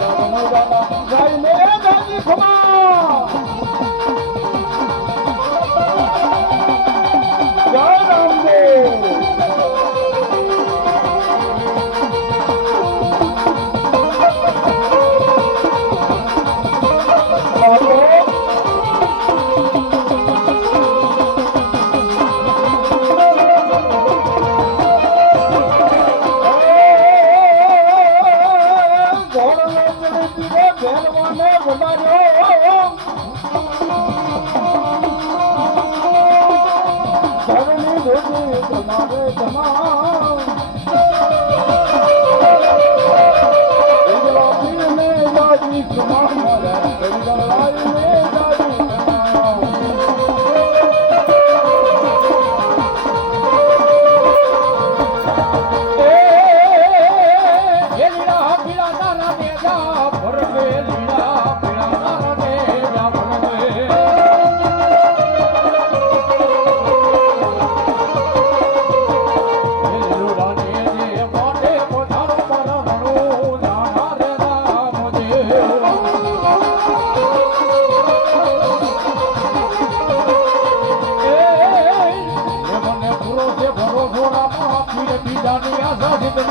राम राम जय मेरे दादी खुमा તમારે તમારે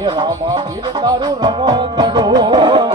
એવામાં પીર તારું રમો કરો.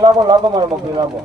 લાગો લાગો મારા મગજ લાગો